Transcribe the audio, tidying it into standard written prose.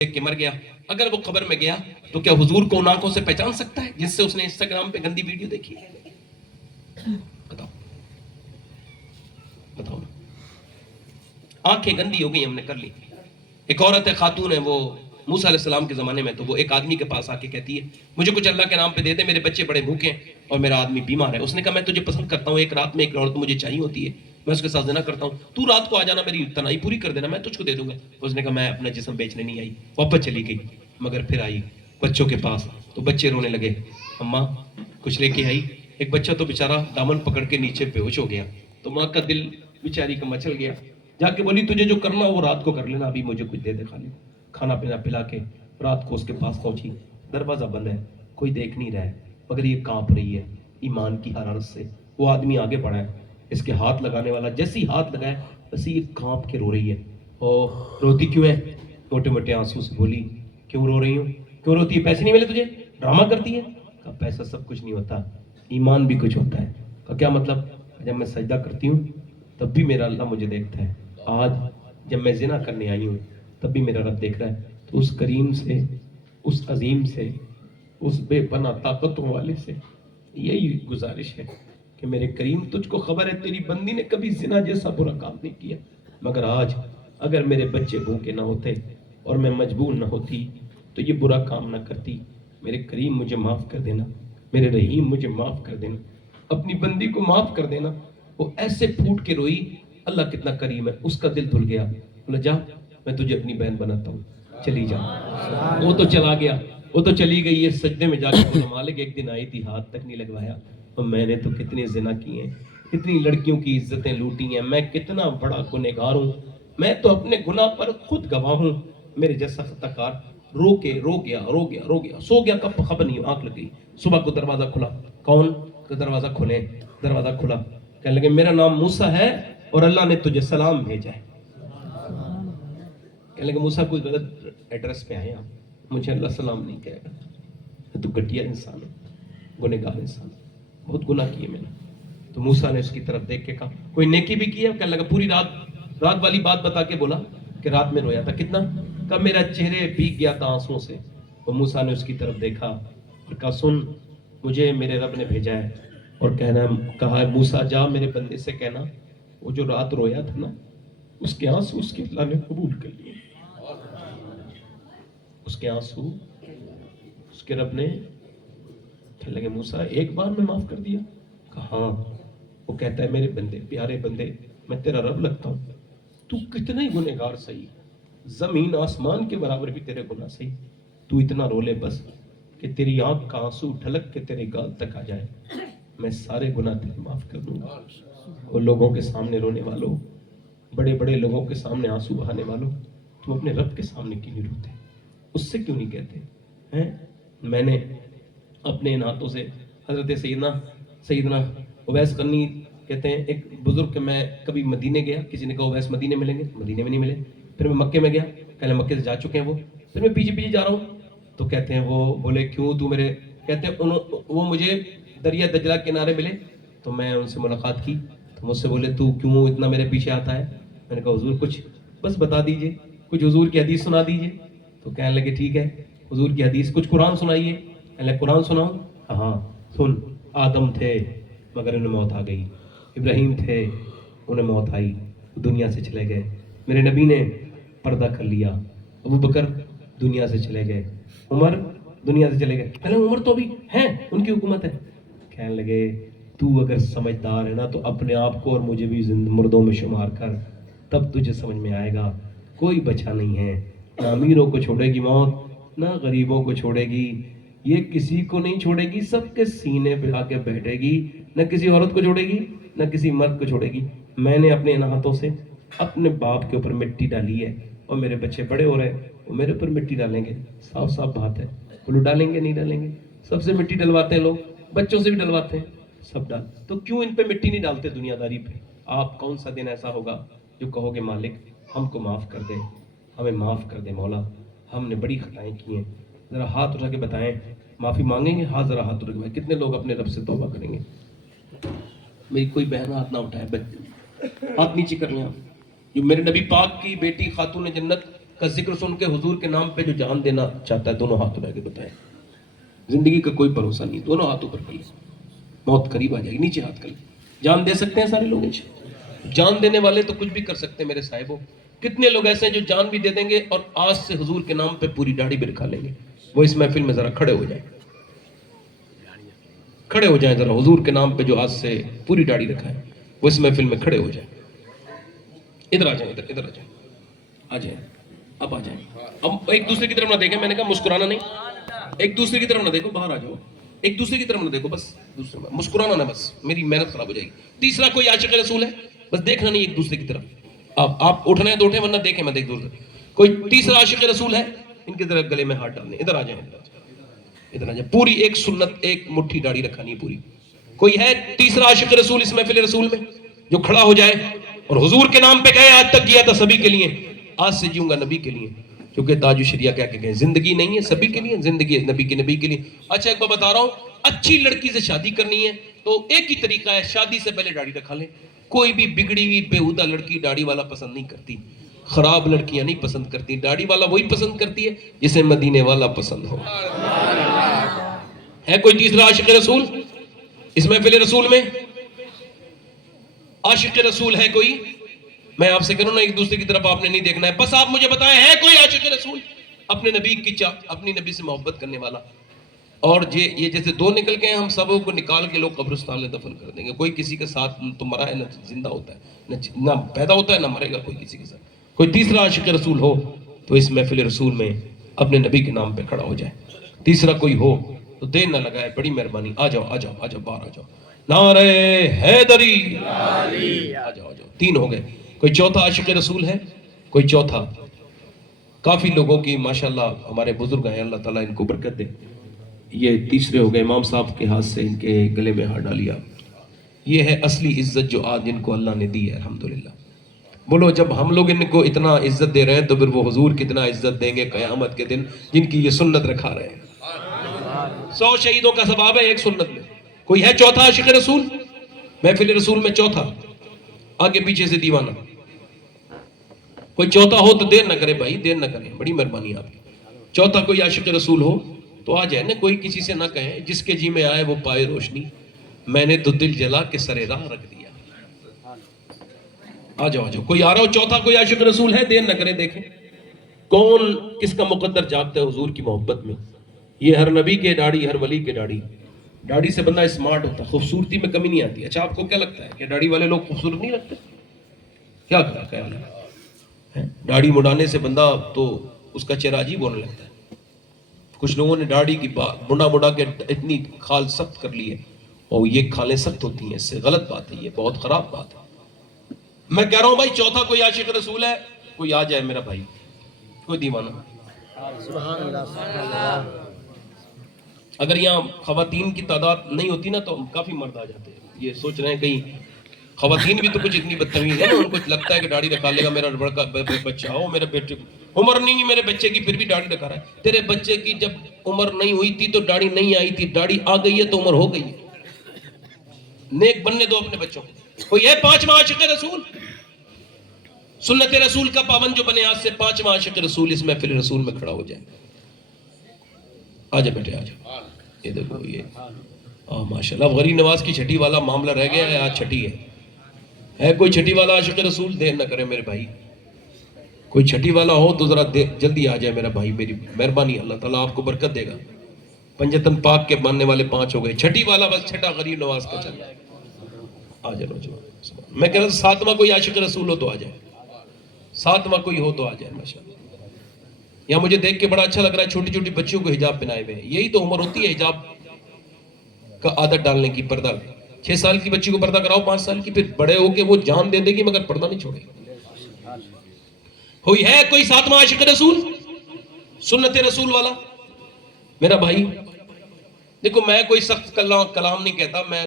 देख के मर गया, अगर वो कब्र में गया तो क्या हुजूर को उन आंखों से पहचान सकता है जिससे उसने इंस्टाग्राम पे गंदी वीडियो देखी है? बताओ बताओ ना। आंखें गंदी हो गई, हमने कर ली। एक औरत है, खातून है, वो मूसा अलैहिस्सलाम के ज़माने में, तो वो एक आदमी के पास आके कहती है, मुझे कुछ अल्लाह के नाम पे दे दे, मेरे बच्चे बड़े भूखे हैं और मेरा आदमी बीमार है। उसने कहा, मैं तुझे पसंद करता हूँ, एक रात में एक औरत मुझे चाहिए होती है, मैं उसके साथ ज़िना करता हूँ, तू रात को आ जाना, मेरी तनाई पूरी कर देना, मैं तुझको दे दूंगा। उसने कहा, मैं अपना जिस्म बेचने नहीं आई। वापस चली गई, मगर फिर आई बच्चों के पास, तो बच्चे रोने लगे, अम्मा कुछ लेके आई। एक बच्चा तो बेचारा दामन पकड़ के नीचे बेहोश हो गया, तो माँ का दिल बेचारी का मचल गया। जाके बोली, तुझे जो करना वो रात को कर लेना, अभी मुझे कुछ दे दे, खाली खाना पीना पिला के। रात को उसके पास पहुंची, दरवाजा बंद है, कोई देख नहीं रहा है, मगर ये कांप रही है ईमान की हरारत से। वो आदमी आगे बढ़ा है, इसके हाथ लगाने वाला जैसे ही हाथ लगाया वैसे ये कांप के रो रही है। और रोती क्यों है? मोटे मोटे आंसू से बोली, क्यों रो रही हूँ? क्यों रोती है? पैसे नहीं मिले तुझे, ड्रामा करती है? कहा, पैसा सब कुछ नहीं होता, ईमान भी कुछ होता है। कहा, क्या मतलब? जब मैं सजदा करती हूँ तब भी मेरा अल्लाह मुझे देखता है, आज जब मैं जिना करने आई हूँ तब भी मेरा रब देख रहा है। तो उस करीम से, उस अजीम से, उस बेपना ताकतों वाले से यही गुजारिश है कि मेरे करीम, तुझको खबर है तेरी बंदी ने कभी जिना जैसा बुरा काम नहीं किया, मगर आज अगर मेरे बच्चे भूखे ना होते और मैं मजबूर ना होती तो ये बुरा काम ना करती। मेरे करीम मुझे माफ़ कर देना, मेरे रहीम मुझे माफ़ कर देना, अपनी बंदी को माफ़ कर देना। वो ऐसे फूट के रोई, अल्लाह कितना करीम है, उसका दिल धुल गया। बोला, जा मैं तुझे अपनी बहन बनाता हूँ, चली जा। वो तो चला गया, वो तो चली गई है, सजदे में जाके बोला, मालिक एक दिन आई थी, हाथ तक नहीं लगवाया, और मैंने तो कितने जिना किए हैं, कितनी लड़कियों की इज्जतें लूटी हैं, मैं कितना बड़ा गुनहगार हूँ, मैं तो अपने गुनाह पर खुद गवाह हूँ। मेरे जैसा खताकार रो के रो गया, रो गया, रो गया, सो गया, कब खबर नहीं, आंख लग गई। सुबह को दरवाजा खुला, कौन? तो दरवाजा खोले, दरवाजा खुला, कहने लगे, मेरा नाम मूसा है और अल्लाह ने तुझे सलाम भेजा है। कहने लगे, मूसा कोई गलत एड्रेस पे आए आप, मुझे अल्लाह सलाम नहीं कहेगा, तो घटिया इंसान है, गुनहगार इंसान, बहुत गुनाह किए मैंने। तो मूसा ने उसकी तरफ देख के कहा, कोई नेकी भी की है? कहने लगा, पूरी रात, रात वाली बात बता के बोला कि रात में रोया था। कितना? कब मेरा चेहरे भीग गया था आंसुओं से। तो मूसा ने उसकी तरफ देखा और कहा, सुन, मुझे मेरे रब ने भेजा है और कहा है, मूसा जा मेरे बंदे से कहना, वो जो रात रोया था ना, उसके आंसू उसके अल्लाह ने कबूल कर लिए, उसके आंसू उसके रब ने। कहने लगे, मूसा एक बार में माफ कर दिया? कहा, हाँ। वो कहता है, मेरे बंदे, प्यारे बंदे, मैं तेरा रब लगता हूँ, तू कितने गुनहगार सही, जमीन आसमान के बराबर भी तेरे गुनाह सही, तू इतना रोले बस कि तेरी आंख का आंसू ढलक के तेरे गाल तक आ जाए, मैं सारे गुनाह तेरे माफ कर दूंगा। वो लोगों के सामने रोने वालों, बड़े बड़े लोगों के सामने आंसू बहाने वालों, तुम अपने रब के सामने क्यों नहीं रोते? उससे क्यों नहीं कहते हैं? मैंने अपने इन हाथों से हजरत सईदना उवैस करनी, कहते हैं, एक बुजुर्ग, मैं कभी मदीने गया, किसी ने कहा उवैस मदीने मिलेंगे, मदीने में नहीं मिले। फिर मैं मक्के में गया, कहने मक्के से जा चुके हैं वो। फिर मैं पीछे पीछे जा रहा हूँ, तो कहते हैं, वो बोले, क्यों तू मेरे, कहते हैं वो मुझे दरिया दजला के किनारे मिले, तो मैं उनसे मुलाकात की, तो मुझसे बोले, तू क्यों इतना मेरे पीछे आता है? मैंने कहा, हुजूर कुछ बस बता दीजिए, कुछ हुजूर की हदीस सुना दीजिए। तो कहने लगे, ठीक है, हुजूर की हदीस, कुछ कुरान सुनाइए। कहने लगे, कुरान सुनाऊं? हाँ सुन, आदम थे मगर उन्हें मौत आ गई, इब्राहिम थे उन्हें मौत आई, दुनिया से चले गए, मेरे नबी ने पर्दा कर लिया, अबू बकर दुनिया से चले गए, उमर दुनिया से चले गए। कहने उमर तो अभी हैं, उनकी हुकूमत है। कहने लगे, तू अगर समझदार है ना तो अपने आप को और मुझे भी मुर्दों में शुमार कर, तब तुझे समझ में आएगा कोई बचा नहीं है, ना अमीरों को छोड़ेगी मौत, ना गरीबों को छोड़ेगी, ये किसी को नहीं छोड़ेगी, सबके सीने पे आके बैठेगी, न किसी औरत को छोड़ेगी, न किसी मर्द को छोड़ेगी। मैंने अपने इन हाथों से अपने बाप के ऊपर मिट्टी डाली है, और मेरे बच्चे बड़े हो रहे हैं, वो मेरे ऊपर मिट्टी डालेंगे, साफ साफ बात है। बोलो डालेंगे नहीं डालेंगे? सबसे मिट्टी डलवाते हैं लोग, बच्चों से भी डलवाते हैं, सब डाल। तो क्यों इन पे मिट्टी नहीं डालते दुनियादारी पे? आप कौन सा दिन ऐसा होगा जो कहोगे, मालिक हमको माफ़ कर दे, हमें माफ़ कर दे मौला, हमने बड़ी खताएं की हैं? ज़रा हाथ उठा के बताएं, माफ़ी मांगेंगे? हाथ ज़रा हाथ उठा के, कितने लोग अपने रब से तौबा करेंगे? मेरी कोई बहन हाथ ना उठाए, हाथ नीचे कर लें आप। जो मेरे नबी पाक की बेटी खातून जन्नत کا ذکر سن کے حضور کے نام پہ جو جان دینا چاہتا ہے دونوں ہاتھ اٹھا کے بتائیں. زندگی کا کوئی بھروسہ نہیں, دونوں ہاتھ اوپر کر لیں, موت قریب آ جائے گی, نیچے ہاتھ کر لیں. جان دے سکتے ہیں سارے لوگ نیچے؟ جان دینے والے تو کچھ بھی کر سکتے ہیں میرے صاحبوں. کتنے لوگ ایسے ہیں جو جان بھی دے دیں گے اور آج سے حضور کے نام پہ پوری داڑھی بھی رکھا لیں گے. وہ اس محفل میں ذرا کھڑے ہو جائیں, کھڑے ہو جائیں ذرا. حضور کے نام پہ جو آج سے پوری داڑھی رکھا ہے وہ اس محفل میں کھڑے ہو جائیں. ادھر آ جائیں, ادھر آ جائیں, آ جائیں, اب آ جائیں. اب ایک دوسرے کی طرف نہ دیکھیں, میں نے کہا مسکرانا نہیں. ایک دوسرے کی طرف نہ دیکھو, باہر آ جاؤ. ایک دوسرے کی طرف نہ دیکھو, بس دوسرے میں مسکرانا نہ, بس میری محنت خراب ہو جائے گی. تیسرا کوئی عاشق رسول ہے, بس دیکھنا نہیں ایک دوسرے کی طرف. آپ اٹھنا ہے تو اٹھیں, ورنہ دیکھیں میں دیکھ دور. کوئی تیسرا عاشق رسول ہے, ان کی طرف گلے میں ہاتھ ڈالنے. ادھر آ جائیں, ادھر آ جائیں. پوری ایک سنت, ایک مٹھی داڑھی رکھانی پوری. کوئی ہے تیسرا عاشق رسول اس محفل رسول میں جو کھڑا ہو جائے اور حضور کے نام پہ کہے آج تک جیا تھا سبھی کے لیے, آج سے جیوں گا نبی کے لیے. کیونکہ تاج الشریعہ کیا کہ گئے, زندگی نہیں ہے سبھی کے لیے, زندگی ہے نبی کے لیے. اچھا ایک بار بتا رہا ہوں, اچھی لڑکی سے شادی کرنی ہے تو ایک ہی طریقہ ہے, شادی سے پہلے داڑھی رکھا لیں. کوئی بھی بگڑی ہوئی بیہودہ لڑکی داڑھی والا پسند نہیں کرتی, خراب لڑکیاں نہیں پسند کرتی. داڑھی والا وہی پسند کرتی ہے جسے مدینے والا پسند ہو. ہے کوئی تیسرا عاشق رسول اس محفل رسول میں؟ عاشق رسول ہے کوئی؟ میں آپ سے کہوں نا, ایک دوسرے کی طرف آپ نے نہیں دیکھنا ہے, بس آپ مجھے بتائیں ہے کوئی عاشق رسول اپنے نبی کی اپنی نبی سے محبت کرنے والا؟ اور یہ جیسے دو نکل گئے ہیں, ہم سبوں کو نکال کے لوگ قبرستان میں دفن کر دیں گے. کوئی کسی کے ساتھ تو مرا ہے, نہ زندہ ہوتا ہے, نہ پیدا ہوتا ہے, نہ مرے گا کوئی کسی کے ساتھ. کوئی تیسرا عاشق رسول ہو تو اس محفل رسول میں اپنے نبی کے نام پہ کھڑا ہو جائے. تیسرا کوئی ہو تو دیر نہ لگائے, بڑی مہربانی. آ جاؤ, آ جاؤ, آ جاؤ, باہر آ جاؤ. نعرہ حیدری, آ جاؤ, آ جاؤ. تین ہو گئے. کوئی چوتھا عاشق رسول ہے؟ کوئی چوتھا؟ کافی لوگوں کی ماشاءاللہ ہمارے بزرگ ہیں, اللہ تعالیٰ ان کو برکت دے. یہ تیسرے ہو گئے, امام صاحب کے ہاتھ سے ان کے گلے میں ہاتھ ڈالیا. یہ ہے اصلی عزت جو آج ان کو اللہ نے دی ہے, الحمدللہ. بولو, جب ہم لوگ ان کو اتنا عزت دے رہے ہیں تو پھر وہ حضور کتنا عزت دیں گے قیامت کے دن, جن کی یہ سنت رکھا رہے ہیں. 100 شہیدوں کا ثواب ہے ایک سنت میں. کوئی ہے چوتھا عاشق رسول محفل رسول میں؟ چوتھا, آگے پیچھے سے دیوانہ. کوئی چوتھا ہو تو دیر نہ کرے بھائی, دیر نہ کریں, بڑی مہربانی آپ کی. چوتھا کوئی عاشق رسول ہو تو آ جائے نا. کوئی کسی سے نہ کہیں, جس کے جی میں آئے وہ پائے روشنی, میں نے تو دل جلا کے سرے راہ رکھ دیا. آ جاؤ, آ جاؤ. کوئی آ رہا ہو چوتھا کوئی عاشق رسول ہے, دیر نہ کریں, دیکھیں کون کس کا مقدر جاگتا ہے حضور کی محبت میں. یہ ہر نبی کے داڑھی, ہر ولی کے داڑھی. داڑھی سے بندہ اسمارٹ ہوتا ہے, خوبصورتی میں کمی نہیں آتی. اچھا آپ کو کیا لگتا ہے کہ داڑھی والے لوگ خوبصورت نہیں لگتے؟ کیا خیال ہے؟ داڑھی مڈانے سے بندہ تو اس کا چہرہ عجیب ہونے لگتا ہے. کچھ لوگوں نے داڑھی کی مڈا کے اتنی کھال سخت کر لی ہے, اور یہ کھالیں سخت ہوتی ہیں, اس سے غلط بات ہے, یہ بہت خراب بات ہے. میں کہہ رہا ہوں بھائی چوتھا کوئی عاشق رسول ہے, کوئی آ جائے میرا بھائی, کوئی دیوانہ. سبحان اللہ, سبحان اللہ. اگر یہاں خواتین کی تعداد نہیں ہوتی نا تو کافی مرد آ جاتے ہیں. یہ سوچ رہے ہیں کہیں خواتین بھی تو کچھ اتنی بدتمیز ہے نا, ان کو لگتا ہے کہ داڑھی رکھا لے گا میرا بڑا بچہ ہو, میرے بیٹے عمر نہیں ہے میرے بچے کی پھر بھی داڑھی رکھا رہا ہے. تیرے بچے کی جب عمر نہیں ہوئی تھی تو داڑھی نہیں آئی تھی, داڑھی آ گئی ہے تو عمر ہو گئی ہے. نیک بننے دو اپنے بچوں کو. کوئی ہے پانچواں عاشق رسول, سنت رسول کا پابند جو بنے, آج سے پانچواں عاشق رسول اس محفل رسول میں کھڑا ہو جائے. آ جا بیٹے, آ جا. یہ دیکھو, یہ ماشاءاللہ اب غریب نواز کی چھٹی والا معاملہ رہ گیا ہے, آج چھٹی ہے. کوئی چھٹی والا عاشق رسول؟ دیر نہ کرے میرے بھائی. کوئی چھٹی والا ہو تو ذرا جلدی آ جائے میرا بھائی, میری مہربانی, اللہ تعالیٰ آپ کو برکت دے گا. پنجتن پاک کے ماننے والے 5 ہو گئے. چھٹی والا بس چھٹا غریب نواز کا چل رہا ہے. آ جائے نوجوان. میں کہہ رہا ہوں 7واں کوئی عاشق رسول ہو تو آ جائے, 7واں کوئی ہو تو آ جائے ماشاءاللہ. یہاں مجھے دیکھ کے بڑا اچھا لگ رہا ہے, چھوٹی چھوٹی بچیوں کو حجاب پہنائے ہوئے ہیں. یہی تو عمر ہوتی ہے حجاب کا عادت ڈالنے کی, پردہ. 6 سال کی بچی کو پردہ کراؤ, 5 سال کی, پھر بڑے ہو کے وہ جان دے دے گی مگر پردہ نہیں چھوڑے گی. کوئی ہے کوئی 7واں عاشق رسول سنت رسول والا میرا بھائی؟ دیکھو میں کوئی سخت کلام نہیں کہتا, میں